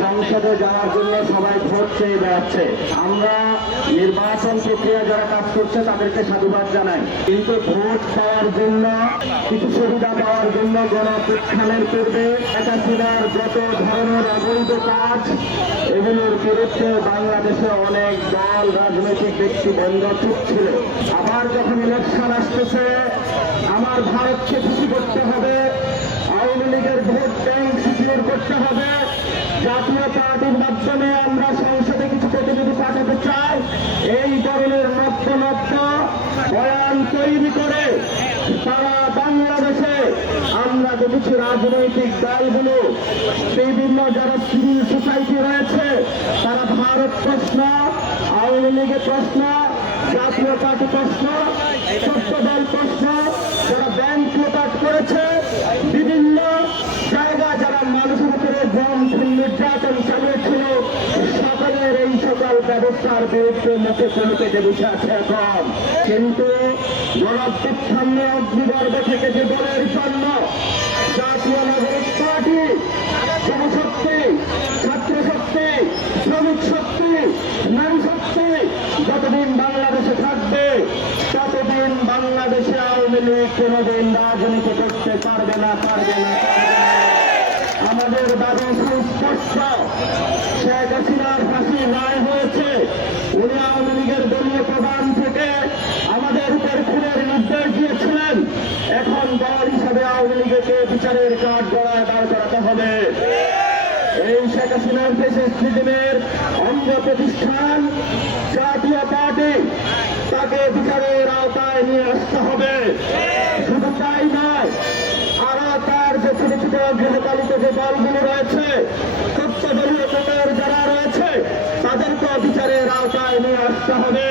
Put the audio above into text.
সংসদে যাওয়ার জন্য সবাই ভোট চেয়ে বেড়াচ্ছে। আমরা নির্বাচন প্রক্রিয়া যারা কাজ করছে তাদেরকে সাধুবাদ জানাই, কিন্তু ভোট পাওয়ার জন্য, কিছু সুবিধা পাওয়ার জন্য গণঅভ্যুত্থানের পূর্বে হাসিনার যত ধরনের অবৈধ কাজ, এগুলোর বিরুদ্ধে বাংলাদেশে অনেক দল, রাজনৈতিক ব্যক্তিবৃন্দ চুপ ছিল। আবার যখন ইলেকশন আসতেছে, আমার ভারতকে খুশি করতে হবে, আওয়ামী লীগের ভোট ব্যাংক সিকিউর করতে হবে, জাতীয় পার্টির মাধ্যমে আমরা সংসদে কিছু প্রতিনিধি পাঠাতে চাই। এই ধরনের নব্য বয়ান তৈরি করে সারা বাংলাদেশে আমরা দেখেছি রাজনৈতিক দলগুলো, বিভিন্ন যারা সিভিল সোসাইটি রয়েছে, তারা ভারত প্রশ্ন, আওয়ামী লীগের প্রশ্ন, জাতীয় পার্টি প্রশ্ন, ছোট্ট দল প্রশ্ন, যারা ব্যাংক লুটাট করেছে, বিভিন্ন জায়গা যারা মানুষের উপরে নির্যাতন চালিয়েছিল, সকলের এই সকল ব্যবস্থার বিরুদ্ধে মুখে চলতে বসে আছে এখন। কিন্তু গণঅভ্যুত্থানে অগ্নিগর্ভ থেকে যে দলের জন্য জাতীয় নাগরিক পার্টি, জনশক্তি, ছাত্র শক্তি, শ্রমিক শক্তি, নারী শক্তি যতদিন বাংলাদেশে থাকবে, ততদিন বাংলাদেশে আওয়ামী লীগ কোনদিন রাজনীতি করতে পারবে না। আমাদের দাবি সুস্পষ্ট। শেখ হাসিনার ফাঁসির রায় হয়েছে, উনি আওয়ামী লীগের দলীয় প্রধান থেকে আমাদের উপর খুনের নির্দেশ দিয়েছিলেন। এখন দল হিসাবে আওয়ামী লীগকে বিচারের কাঠ গড়ায় দাঁড় করাতে হবে। এই শেখ হাসিনার ফ্যাসিস্টের অঙ্গ প্রতিষ্ঠান জাতীয় পার্টি, তাকে বিচারের আওতায় নিয়ে আসতে হবে। শুধু তাই নয়, আরো তার যে ছোট ছোট গৃহপালিত যে দলগুলো রয়েছে, সত্য দলীয় যারা রয়েছে, তাদেরকে বিচারের আওতায় নিয়ে আসতে হবে।